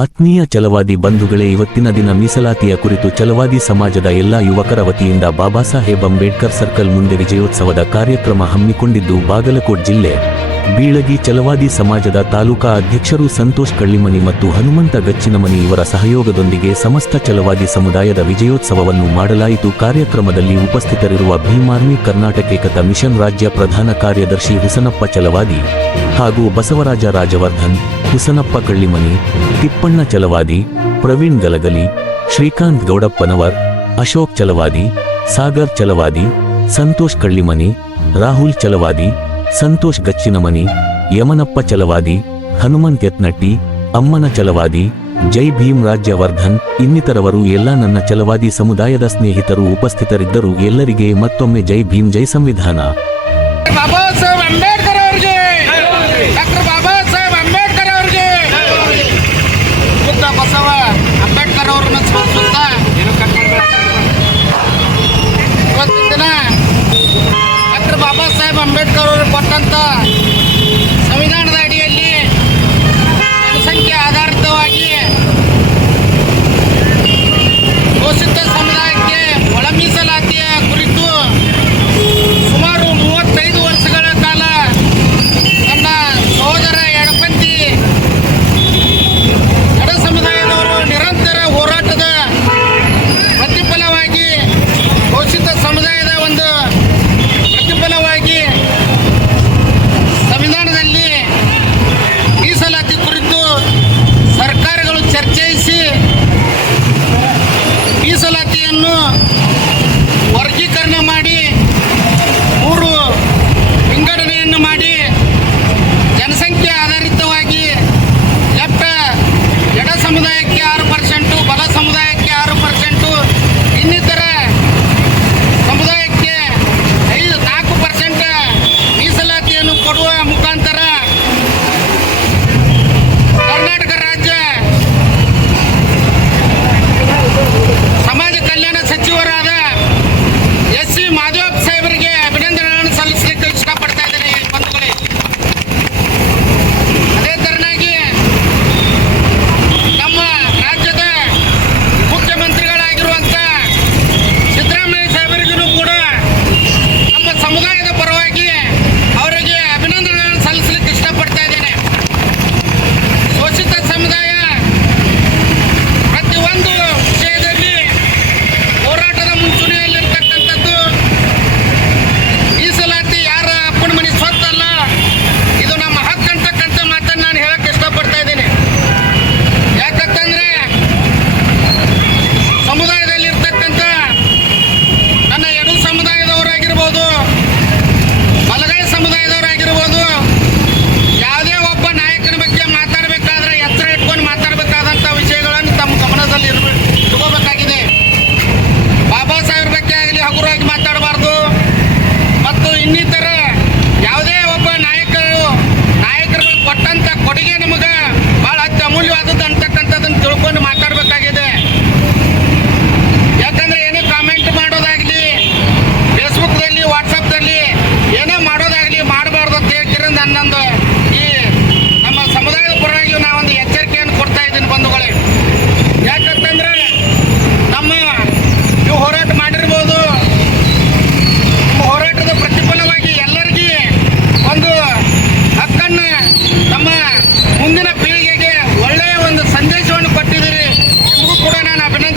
ಆತ್ಮೀಯ ಚಲವಾದಿ ಬಂಧುಗಳೇ, ಇವತ್ತಿನ ದಿನ ಮೀಸಲಾತಿಯ ಕುರಿತು ಚಲವಾದಿ ಸಮಾಜದ ಎಲ್ಲಾ ಯುವಕರ ವತಿಯಿಂದ ಬಾಬಾ ಸಾಹೇಬ್ ಅಂಬೇಡ್ಕರ್ ಸರ್ಕಲ್ ಮುಂದೆ ವಿಜಯೋತ್ಸವದ ಕಾರ್ಯಕ್ರಮ ಹಮ್ಮಿಕೊಂಡಿದ್ದು ಬಾಗಲಕೋಟ್ ಜಿಲ್ಲೆ. ಬೀಳಗಿ ಚಲವಾದಿ ಸಮಾಜದ ತಾಲೂಕಾ ಅಧ್ಯಕ್ಷರು ಸಂತೋಷ್ ಕಳ್ಳಿಮನಿ ಮತ್ತು ಹನುಮಂತ ಗಚ್ಚಿನಮನಿ ಇವರ ಸಹಯೋಗದೊಂದಿಗೆ ಸಮಸ್ತ ಚಲವಾದಿ ಸಮುದಾಯದ ವಿಜಯೋತ್ಸವವನ್ನು ಮಾಡಲಾಯಿತು. ಕಾರ್ಯಕ್ರಮದಲ್ಲಿ ಉಪಸ್ಥಿತರಿರುವ ಭೀಮಾರ್ಮಿ ಕರ್ನಾಟಕ ಏಕತಾ ಮಿಷನ್ ರಾಜ್ಯ ಪ್ರಧಾನ ಕಾರ್ಯದರ್ಶಿ ಹುಸನಪ್ಪ ಚಲವಾದಿ ಹಾಗೂ ಬಸವರಾಜ ರಾಜವರ್ಧನ್ ಹುಸನಪ್ಪ ಕಳ್ಳಿಮನಿ, ತಿಪ್ಪಣ್ಣ ಚಲವಾದಿ, ಪ್ರವೀಣ್ ಗಲಗಲಿ, ಶ್ರೀಕಾಂತ್ ಗೌಡಪ್ಪನವರ್, ಅಶೋಕ್ ಚಲವಾದಿ, ಸಾಗರ್ ಚಲವಾದಿ, ಸಂತೋಷ್ ಕಳ್ಳಿಮನಿ, ರಾಹುಲ್ ಚಲವಾದಿ, ಸಂತೋಷ್ ಗಚ್ಚಿನಮನಿ, ಯಮನಪ್ಪ ಚಲವಾದಿ, ಹನುಮಂತ್ ಯತ್ನಟ್ಟಿ, ಅಮ್ಮನ ಚಲವಾದಿ, ಜೈ ಭೀಮ್ ರಾಜ್ಯವರ್ಧನ್ ಇನ್ನಿತರವರು ಎಲ್ಲ ನನ್ನ ಚಲವಾದಿ ಸಮುದಾಯದ ಸ್ನೇಹಿತರು ಉಪಸ್ಥಿತರಿದ್ದರು ಎಲ್ಲರಿಗೆ ಮತ್ತೊಮ್ಮೆ ಜೈ ಭೀಮ್ ಜೈ ಸಂವಿಧಾನ. আপনাদের